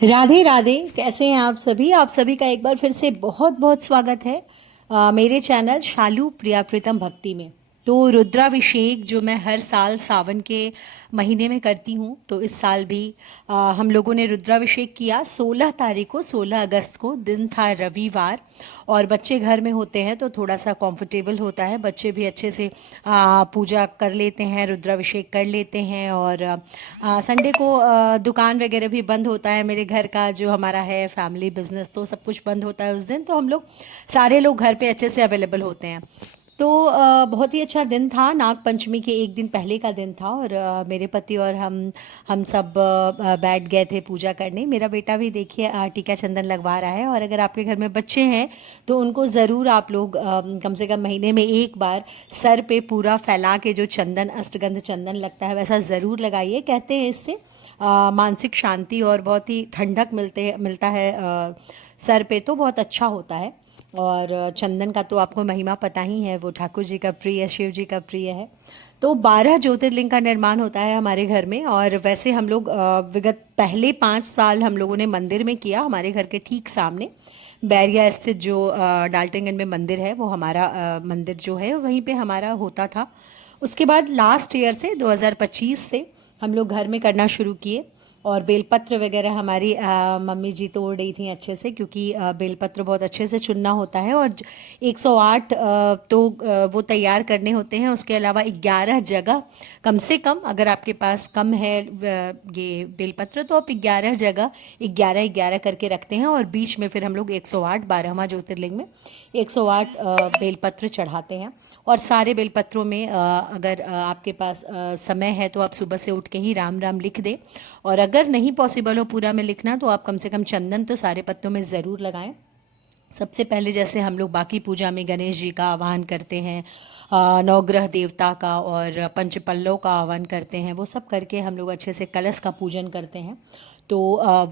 राधे राधे। कैसे हैं आप सभी का एक बार फिर से बहुत बहुत स्वागत है मेरे चैनल शालू प्रिया प्रीतम भक्ति में। तो रुद्राभिषेक जो मैं हर साल सावन के महीने में करती हूँ, तो इस साल भी हम लोगों ने रुद्राभिषेक किया 16 तारीख को, 16 अगस्त को। दिन था रविवार और बच्चे घर में होते हैं तो थोड़ा सा कंफर्टेबल होता है, बच्चे भी अच्छे से पूजा कर लेते हैं, रुद्राभिषेक कर लेते हैं। और संडे को दुकान वगैरह भी बंद होता है, मेरे घर का जो हमारा है फैमिली बिजनेस, तो सब कुछ बंद होता है उस दिन। तो हम लोग सारे लोग घर पे अच्छे से अवेलेबल होते हैं। तो बहुत ही अच्छा दिन था, नाग पंचमी के एक दिन पहले का दिन था। और मेरे पति और हम सब बैठ गए थे पूजा करने। मेरा बेटा भी देखिए टीका चंदन लगवा रहा है। और अगर आपके घर में बच्चे हैं तो उनको ज़रूर आप लोग कम से कम महीने में एक बार सर पे पूरा फैला के जो चंदन, अष्टगंध चंदन लगता है, वैसा ज़रूर लगाइए। कहते हैं इससे मानसिक शांति और बहुत ही ठंडक मिलता है सर पे, तो बहुत अच्छा होता है। और चंदन का तो आपको महिमा पता ही है, वो ठाकुर जी का प्रिय, शिव जी का प्रिय है। तो 12 ज्योतिर्लिंग का निर्माण होता है हमारे घर में। और वैसे हम लोग विगत पहले 5 साल हम लोगों ने मंदिर में किया, हमारे घर के ठीक सामने बैरिया स्थित जो डाल्टनगंज में मंदिर है, वो हमारा मंदिर जो है वहीं पे हमारा होता था। उसके बाद लास्ट ईयर से 2025 से हम लोग घर में करना शुरू किए। और बेलपत्र वगैरह हमारी मम्मी जी तोड़ रही थी अच्छे से, क्योंकि बेलपत्र बहुत अच्छे से चुनना होता है। और 108 तो वो तैयार करने होते हैं। उसके अलावा 11 जगह कम से कम, अगर आपके पास कम है ये बेलपत्र, तो आप 11 जगह 11 11 करके रखते हैं। और बीच में फिर हम लोग 108, 12वां ज्योतिर्लिंग में 108 बेलपत्र चढ़ाते हैं। और सारे बेलपत्रों में अगर आपके पास समय है तो आप सुबह से उठ के ही राम राम लिख दें। और अगर नहीं पॉसिबल हो पूरा में लिखना, तो आप कम से कम चंदन तो सारे पत्तों में ज़रूर लगाएं। सबसे पहले जैसे हम लोग बाकी पूजा में गणेश जी का आह्वान करते हैं, नवग्रह देवता का और पंचपल्लव का आह्वान करते हैं, वो सब करके हम लोग अच्छे से कलश का पूजन करते हैं। तो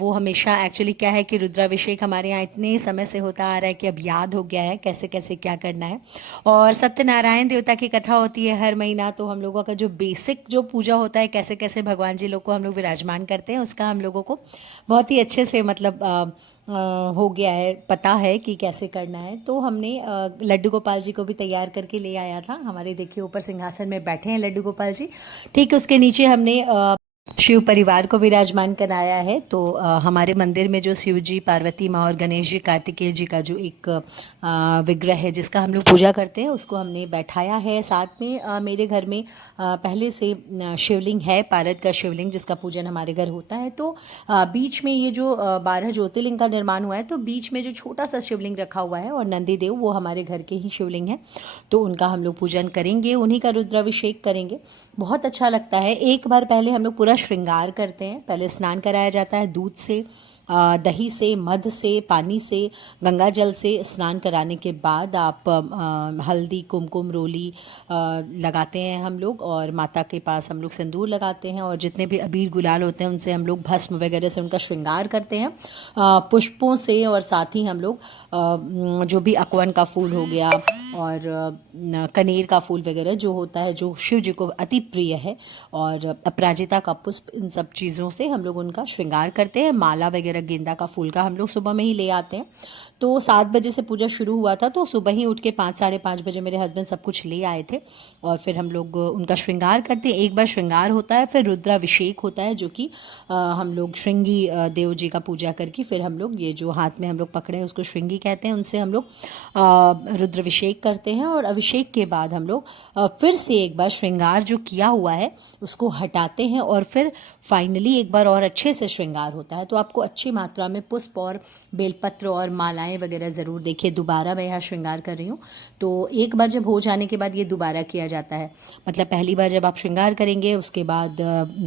वो हमेशा एक्चुअली क्या है कि रुद्राभिषेक हमारे यहाँ इतने समय से होता आ रहा है कि अब याद हो गया है कैसे कैसे क्या करना है। और सत्यनारायण देवता की कथा होती है हर महीना, तो हम लोगों का जो बेसिक जो पूजा होता है, कैसे कैसे भगवान जी लोग को हम लोग विराजमान करते हैं, उसका हम लोगों को बहुत ही अच्छे से मतलब हो गया है, पता है कि कैसे करना है। तो हमने लड्डू गोपाल जी को भी तैयार करके ले आया था। हमारे देखिए ऊपर सिंहासन में बैठे हैं लड्डू गोपाल जी, ठीक उसके नीचे हमने शिव परिवार को विराजमान कराया है। तो हमारे मंदिर में जो शिव जी, पार्वती माँ और गणेश जी, कार्तिकेय जी का जो एक विग्रह है जिसका हम लोग पूजा करते हैं, उसको हमने बैठाया है। साथ में मेरे घर में पहले से शिवलिंग है, पारद का शिवलिंग, जिसका पूजन हमारे घर होता है। तो बीच में ये जो 12 ज्योतिर्लिंग का निर्माण हुआ है, तो बीच में जो छोटा सा शिवलिंग रखा हुआ है, और नंदी देव वो हमारे घर के ही शिवलिंग है, तो उनका हम लोग पूजन करेंगे, उन्हीं का रुद्राभिषेक करेंगे। बहुत अच्छा लगता है। एक बार पहले हम लोग पूरा श्रृंगार करते हैं, पहले स्नान कराया जाता है दूध से, दही से, मध से, पानी से, गंगा जल से स्नान कराने के बाद आप हल्दी, कुमकुम, रोली लगाते हैं हम लोग। और माता के पास हम लोग सिंदूर लगाते हैं, और जितने भी अबीर गुलाल होते हैं उनसे हम लोग भस्म वगैरह से उनका श्रृंगार करते हैं पुष्पों से। और साथ ही हम लोग जो भी अकवन का फूल हो गया और कनेर का फूल वगैरह जो होता है, जो शिव जी को अति प्रिय है, और अपराजिता का पुष्प, इन सब चीज़ों से हम लोग उनका श्रृंगार करते हैं। माला वगैरह गेंदा का फूल का हम लोग सुबह में ही ले आते हैं। तो 7 बजे से पूजा शुरू हुआ था, तो सुबह ही उठ के 5 साढ़े 5 बजे मेरे हस्बैंड सब कुछ ले आए थे। और फिर हम लोग उनका श्रृंगार करते हैं। एक बार श्रृंगार होता है, फिर रुद्राभिषेक होता है, जो कि हम लोग श्रृंगी देव जी का पूजा करके फिर हम लोग ये जो हाथ में हम लोग पकड़े हैं उसको श्रृंगी कहते हैं, उनसे हम लोग रुद्राभिषेक करते हैं। और अभिषेक के बाद हम लोग फिर से एक बार श्रृंगार जो किया हुआ है उसको हटाते हैं, और फिर फाइनली एक बार और अच्छे से श्रृंगार होता है। तो आपको अच्छी मात्रा में पुष्प और बेलपत्र और मालाएं वगैरह ज़रूर, देखिए दोबारा मैं यहाँ श्रृंगार कर रही हूँ। तो एक बार जब हो जाने के बाद ये दोबारा किया जाता है, मतलब पहली बार जब आप श्रृंगार करेंगे, उसके बाद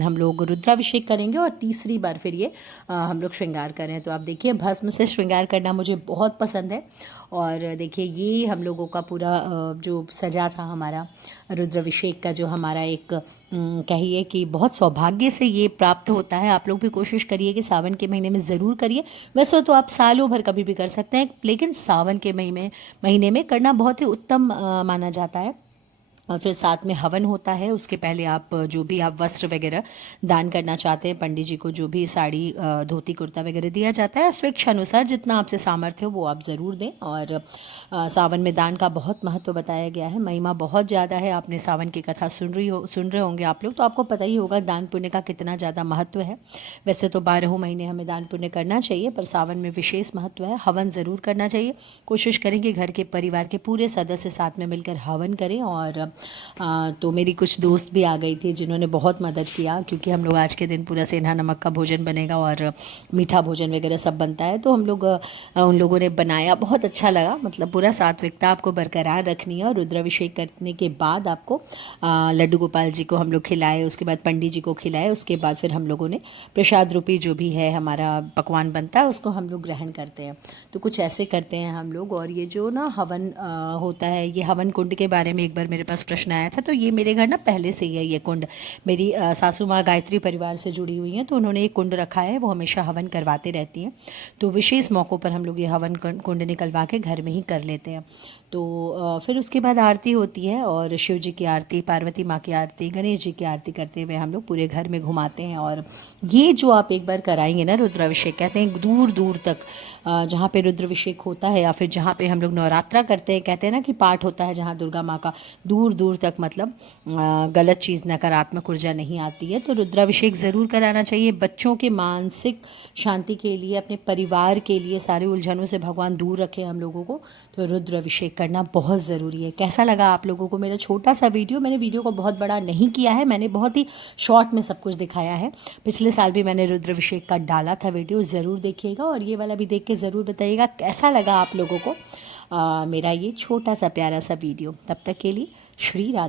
हम लोग रुद्राभिषेक करेंगे, और तीसरी बार फिर ये हम लोग श्रृंगार करें। तो आप देखिए भस्म से श्रृंगार करना मुझे बहुत पसंद है। और देखिए ये हम लोगों का पूरा जो सजा था हमारा रुद्राभिषेक का, जो हमारा एक कहिए कि बहुत सौभाग्य से ये प्राप्त होता है। आप लोग भी कोशिश करिए कि सावन के महीने में ज़रूर करिए। वैसे तो आप सालों भर कभी भी कर सकते हैं, लेकिन सावन के महीने में करना बहुत ही उत्तम माना जाता है। और फिर साथ में हवन होता है। उसके पहले आप जो भी आप वस्त्र वगैरह दान करना चाहते हैं, पंडित जी को जो भी साड़ी धोती कुर्ता वगैरह दिया जाता है, स्वेच्छ अनुसार जितना आपसे सामर्थ्य हो वो आप ज़रूर दें। और सावन में दान का बहुत महत्व बताया गया है, महिमा बहुत ज़्यादा है। आपने सावन की कथा सुन रहे होंगे आप लोग, तो आपको पता ही होगा दान पुण्य का कितना ज़्यादा महत्व है। वैसे तो 12 महीने हमें दान पुण्य करना चाहिए, पर सावन में विशेष महत्व है। हवन ज़रूर करना चाहिए। कोशिश करें कि घर के परिवार के पूरे सदस्य साथ में मिलकर हवन करें। और तो मेरी कुछ दोस्त भी आ गई थी जिन्होंने बहुत मदद किया, क्योंकि हम लोग आज के दिन पूरा सेंधा नमक का भोजन बनेगा और मीठा भोजन वगैरह सब बनता है। तो हम लोग उन लोगों ने बनाया, बहुत अच्छा लगा। मतलब पूरा सात्विकता आपको बरकरार रखनी है। और रुद्राभिषेक करने के बाद आपको लड्डू गोपाल जी को हम लोग खिलाए, उसके बाद पंडित जी को खिलाए, उसके बाद फिर हम लोगों ने प्रसाद रूपी जो भी है हमारा पकवान बनता है उसको हम लोग ग्रहण करते हैं। तो कुछ ऐसे करते हैं हम लोग। और ये जो ना हवन होता है, ये हवन कुंड के बारे में एक बार मेरे पास प्रश्न आया था। तो ये मेरे घर ना पहले से ही है ये कुंड। मेरी सासू माँ गायत्री परिवार से जुड़ी हुई हैं, तो उन्होंने एक कुंड रखा है, वो हमेशा हवन करवाते रहती हैं। तो विशेष मौक़ों पर हम लोग ये हवन कुंड निकलवा के घर में ही कर लेते हैं। तो फिर उसके बाद आरती होती है, और शिव जी की आरती, पार्वती माँ की आरती, गणेश जी की आरती करते हुए हम लोग पूरे घर में घुमाते हैं। और ये जो आप एक बार कराएंगे ना रुद्राभिषेक, कहते हैं दूर दूर तक जहाँ पे रुद्राभिषेक होता है या फिर जहाँ पे हम लोग नवरात्रा करते हैं, कहते हैं ना कि पाठ होता है जहाँ दुर्गा माँ का, दूर दूर तक मतलब गलत चीज़, नकारात्मक ऊर्जा नहीं आती है। तो रुद्राभिषेक ज़रूर कराना चाहिए बच्चों के मानसिक शांति के लिए, अपने परिवार के लिए, सारी उलझनों से भगवान दूर रखे हम लोगों को। तो रुद्राभिषेक करना बहुत ज़रूरी है। कैसा लगा आप लोगों को मेरा छोटा सा वीडियो? मैंने वीडियो को बहुत बड़ा नहीं किया है, मैंने बहुत ही शॉर्ट में सब कुछ दिखाया है। पिछले साल भी मैंने रुद्राभिषेक का डाला था वीडियो, ज़रूर देखिएगा। और ये वाला भी देख के ज़रूर बताइएगा कैसा लगा आप लोगों को मेरा ये छोटा सा प्यारा सा वीडियो। तब तक के लिए श्री राधे।